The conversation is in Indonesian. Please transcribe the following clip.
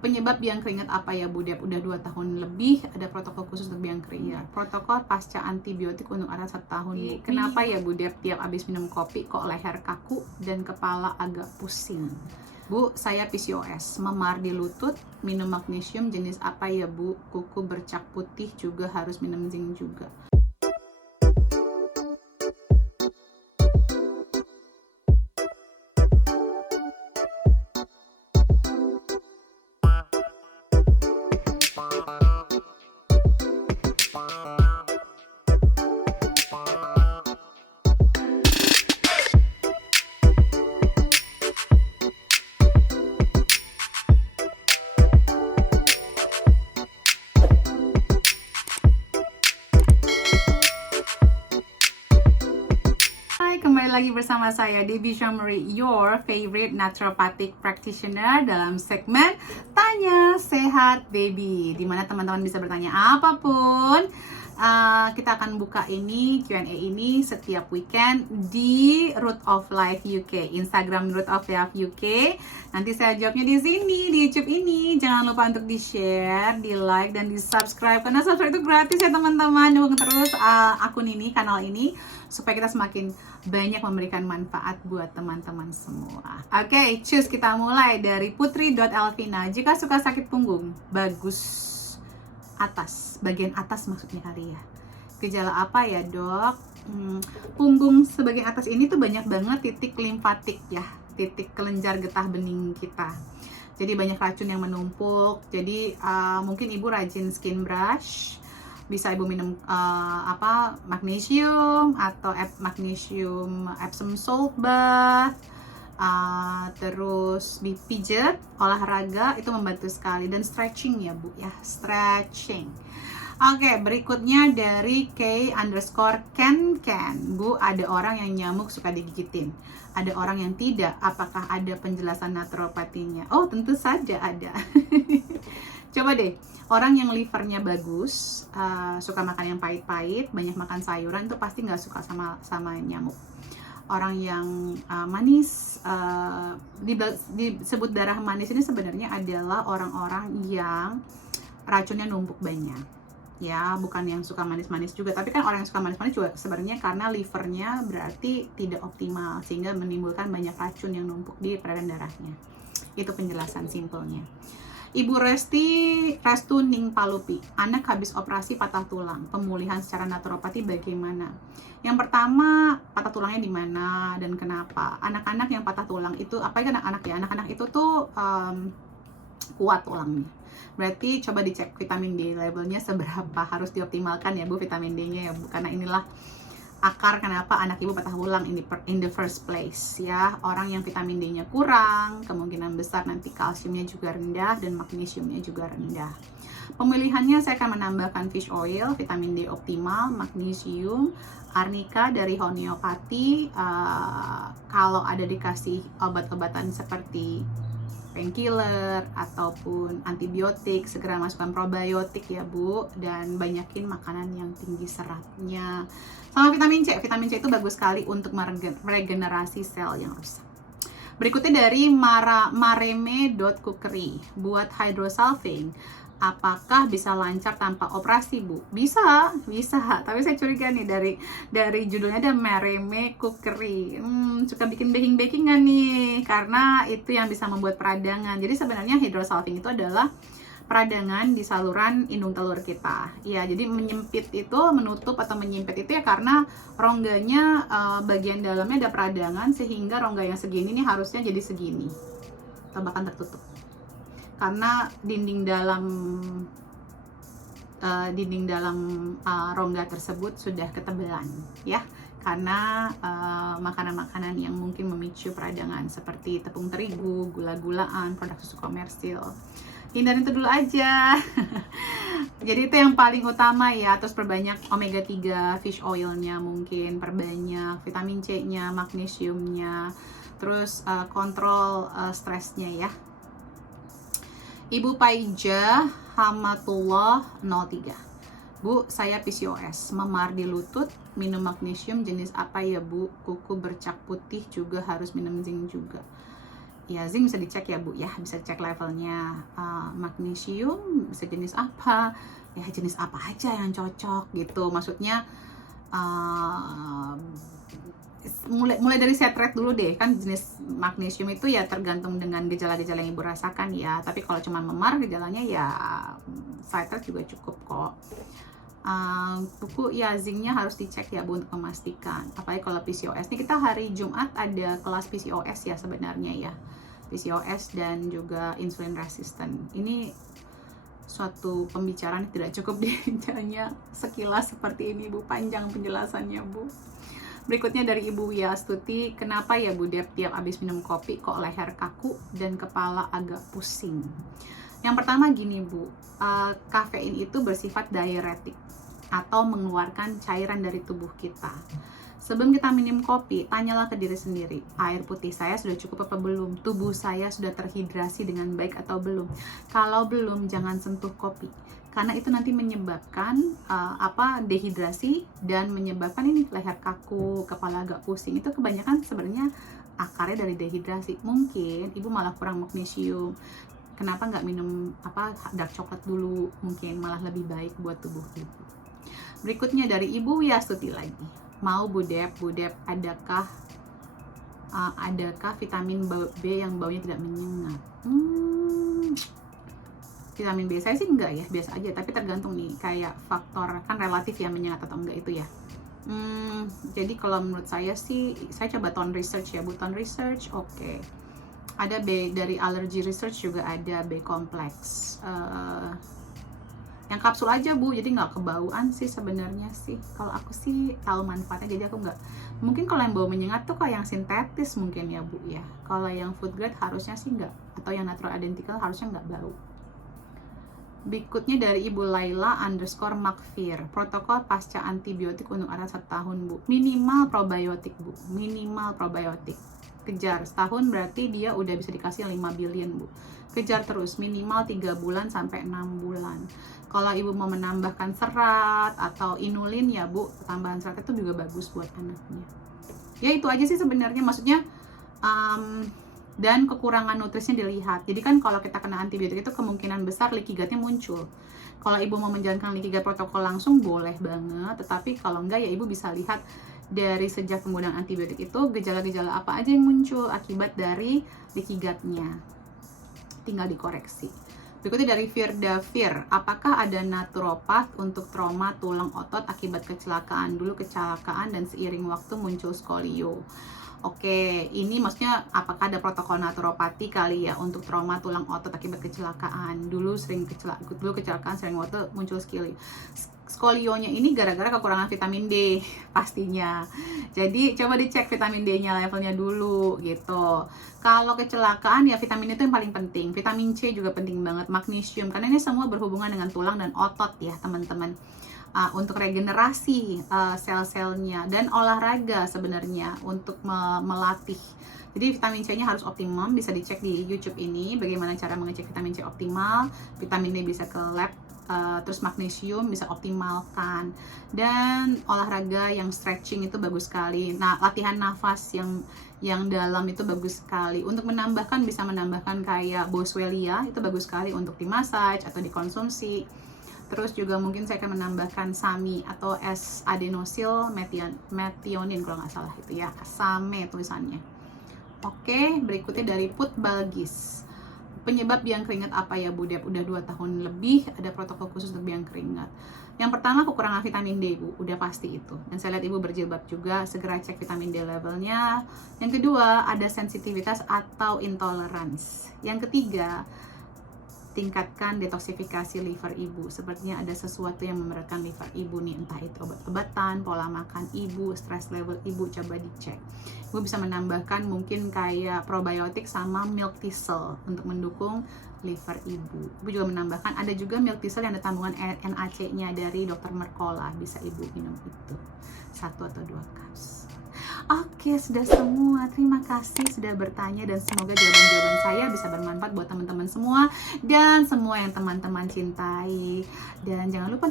Penyebab biang keringat apa ya Bu Dep? Udah 2 tahun lebih ada protokol khusus untuk biang keringat. Protokol pasca antibiotik untuk anak 1 tahun Bu. Kenapa ya Bu Dep tiap habis minum kopi kok leher kaku dan kepala agak pusing? Bu, saya PCOS, memar di lutut, minum magnesium jenis apa ya Bu? Kuku bercak putih juga harus minum zinc juga. Kembali lagi bersama saya Debbie Shamri, your favorite naturopathic practitioner dalam segmen Tanya Sehat Baby, dimana teman-teman bisa bertanya apapun. Kita akan buka ini Q&A ini setiap weekend di Root of Life UK, Instagram Root of Life UK. Nanti saya jawabnya di sini, di YouTube ini. Jangan lupa untuk di-share, di-like, dan di-subscribe. Karena subscribe itu gratis ya teman-teman. Dukung terus akun ini, kanal ini, supaya kita semakin banyak memberikan manfaat buat teman-teman semua. Oke, cus, kita mulai dari putri.elvina. Jika suka sakit punggung, bagus atas, bagian atas maksudnya kali ya. Gejala apa ya dok? Punggung sebagian atas ini tuh banyak banget titik limfatik ya, titik kelenjar getah bening kita. Jadi banyak racun yang menumpuk. Jadi mungkin ibu rajin skin brush, bisa ibu minum magnesium atau magnesium Epsom salt bath. Terus pijat, olahraga itu membantu sekali, dan stretching ya Bu ya, stretching. Oke, berikutnya dari K_Ken Bu, ada orang yang nyamuk suka digigitin, ada orang yang tidak. Apakah ada penjelasan naturopatinya? Oh, tentu saja ada. Coba deh, orang yang livernya bagus, suka makan yang pahit-pahit, banyak makan sayuran, itu pasti nggak suka sama nyamuk. Orang yang manis, disebut darah manis ini sebenarnya adalah orang-orang yang racunnya numpuk banyak ya, bukan yang suka manis-manis juga. Tapi kan orang yang suka manis-manis juga sebenarnya karena livernya berarti tidak optimal, sehingga menimbulkan banyak racun yang numpuk di peredaran darahnya. Itu penjelasan simpelnya. Ibu Restuning Palupi, anak habis operasi patah tulang, pemulihan secara naturopati bagaimana? Yang pertama, patah tulangnya di mana dan kenapa? Anak-anak yang patah tulang itu, apalagi anak-anak ya, anak-anak itu tuh kuat tulangnya. Berarti coba dicek vitamin D levelnya seberapa, harus dioptimalkan ya Bu vitamin D-nya ya Bu, karena inilah akar kenapa anak ibu patah tulang in the first place ya. Orang yang vitamin D-nya kurang, kemungkinan besar nanti kalsiumnya juga rendah dan magnesiumnya juga rendah. Pemilihannya saya akan menambahkan fish oil, vitamin D optimal, magnesium, arnica dari homeopati. Kalau ada dikasih obat-obatan seperti painkiller ataupun antibiotik, segera masukkan probiotik ya Bu, dan banyakin makanan yang tinggi seratnya. Sama vitamin C itu bagus sekali untuk meregenerasi sel yang rusak. Berikutnya dari mareme.cookery, buat hydrosalving, apakah bisa lancar tanpa operasi Bu? Bisa. Tapi saya curiga nih dari judulnya ada Mareme Cookery. Suka bikin baking-bakingan nih, karena itu yang bisa membuat peradangan. Jadi sebenarnya hydrosalving itu adalah peradangan di saluran indung telur kita. Ya, jadi menyempit itu, menutup atau menyimpit itu ya karena rongganya bagian dalamnya ada peradangan, sehingga rongga yang segini nih harusnya jadi segini atau bahkan tertutup. Karena dinding dalam rongga tersebut sudah ketebalan ya, karena makanan-makanan yang mungkin memicu peradangan seperti tepung terigu, gula-gulaan, produk susu komersil. Hindarin itu dulu aja. Jadi itu yang paling utama ya. Terus perbanyak omega 3 fish oilnya, mungkin perbanyak vitamin C-nya, magnesiumnya, terus kontrol stresnya ya. Ibu Paija Hamatullah 03, Bu, saya PCOS, memar di lutut, minum magnesium jenis apa ya Bu? Kuku bercak putih juga harus minum zinc juga. Ya, zinc bisa dicek ya Bu ya, bisa cek levelnya. Magnesium sejenis apa? Ya jenis apa aja yang cocok gitu. Maksudnya mulai dari set rate dulu deh, kan jenis magnesium itu ya tergantung dengan gejala-gejala yang Ibu rasakan ya. Tapi kalau cuma memar gejalanya ya set rate juga cukup kok. Buku ya zincnya harus dicek ya Bu untuk memastikan. Apalagi kalau PCOS, nih kita hari Jumat ada kelas PCOS ya sebenarnya ya, PCOS dan juga insulin resistant. Ini suatu pembicaraan tidak cukup hanya sekilas seperti ini Bu, panjang penjelasannya Bu. Berikutnya dari Ibu Wia Astuti, kenapa ya Bu Dep tiap habis minum kopi kok leher kaku dan kepala agak pusing? Yang pertama gini Bu, kafein itu bersifat diuretik atau mengeluarkan cairan dari tubuh kita. Sebelum kita minum kopi, tanyalah ke diri sendiri, air putih saya sudah cukup apa belum? Tubuh saya sudah terhidrasi dengan baik atau belum? Kalau belum, jangan sentuh kopi. Karena itu nanti menyebabkan dehidrasi dan menyebabkan ini leher kaku, kepala agak pusing. Itu kebanyakan sebenarnya akarnya dari dehidrasi. Mungkin Ibu malah kurang magnesium. Kenapa nggak minum dark coklat dulu? Mungkin malah lebih baik buat tubuh Ibu. Berikutnya dari Ibu Wiastuti lagi. Mau Bu Dep, adakah vitamin B yang baunya tidak menyengat? Vitamin B saya sih enggak ya, biasa aja. Tapi tergantung nih, kayak faktor kan relatif ya, menyengat atau enggak itu ya. Jadi kalau menurut saya sih, saya coba Tone Research ya Bu, Tone Research oke. Ada B dari Allergy Research juga ada B kompleks. Yang kapsul aja Bu, jadi nggak kebauan sih sebenarnya sih. Kalau aku sih tahu manfaatnya, jadi aku nggak. Mungkin kalau yang bau menyengat tuh kayak yang sintetis mungkin ya Bu ya. Kalau yang food grade harusnya sih nggak, atau yang natural identical harusnya nggak bau. Berikutnya dari Ibu Laila _Makfir, protokol pasca antibiotik untuk anak 1 tahun Bu. Minimal probiotik Bu, minimal probiotik. Kejar, setahun berarti dia udah bisa dikasih 5 billion Bu. Kejar terus, minimal 3 bulan sampai 6 bulan. Kalau Ibu mau menambahkan serat atau inulin ya Bu, tambahan serat itu juga bagus buat anaknya. Ya itu aja sih sebenarnya, maksudnya dan kekurangan nutrisinya dilihat. Jadi kan kalau kita kena antibiotik itu kemungkinan besar leaky gut-nya muncul. Kalau Ibu mau menjalankan leaky gut protokol langsung boleh banget, tetapi kalau enggak ya Ibu bisa lihat dari sejak penggunaan antibiotik itu gejala-gejala apa aja yang muncul akibat dari leaky gut-nya. Tinggal dikoreksi. Berikutnya dari Firda Fir, apakah ada naturopat untuk trauma tulang otot akibat kecelakaan? Dulu kecelakaan dan seiring waktu muncul skolio. Oke, ini maksudnya apakah ada protokol naturopati kali ya untuk trauma tulang otot akibat kecelakaan? Dulu kecelakaan sering waktu muncul skolionya ini gara-gara kekurangan vitamin D pastinya. Jadi coba dicek vitamin D-nya levelnya dulu gitu. Kalau kecelakaan ya vitamin itu yang paling penting. Vitamin C juga penting banget, magnesium, karena ini semua berhubungan dengan tulang dan otot ya teman-teman. Untuk regenerasi sel-selnya dan olahraga sebenarnya untuk melatih. Jadi vitamin C-nya harus optimum, bisa dicek di YouTube ini bagaimana cara mengecek vitamin C optimal. Vitamin D bisa ke lab, terus magnesium bisa optimalkan, dan olahraga yang stretching itu bagus sekali. Nah, latihan nafas yang dalam itu bagus sekali. Untuk menambahkan bisa menambahkan kayak Boswellia, itu bagus sekali untuk dimassage atau dikonsumsi. Terus juga mungkin saya akan menambahkan SAMI atau S-adenosyl methionine kalau nggak salah itu ya, SAME tulisannya. Oke, berikutnya dari Put Balgis. Penyebab biang keringat apa ya Bu Dep? Udah 2 tahun lebih ada protokol khusus untuk biang keringat. Yang pertama kekurangan vitamin D Bu, udah pasti itu. Dan saya lihat Ibu berjilbab juga, segera cek vitamin D levelnya. Yang kedua ada sensitivitas atau intolerance. Yang ketiga, tingkatkan detoksifikasi liver Ibu. Sepertinya ada sesuatu yang memberatkan liver Ibu nih, entah itu obat-obatan, pola makan Ibu, stress level Ibu, coba dicek. Ibu bisa menambahkan mungkin kayak probiotik sama milk thistle untuk mendukung liver Ibu. Ibu juga menambahkan, ada juga milk thistle yang ada kandungan NAC-nya dari Dr. Mercola, bisa Ibu minum itu 1 atau 2 cups. Oke, sudah semua. Terima kasih sudah bertanya dan semoga jawaban-jawaban saya bisa bermanfaat buat teman-teman semua dan semua yang teman-teman cintai. Dan jangan lupa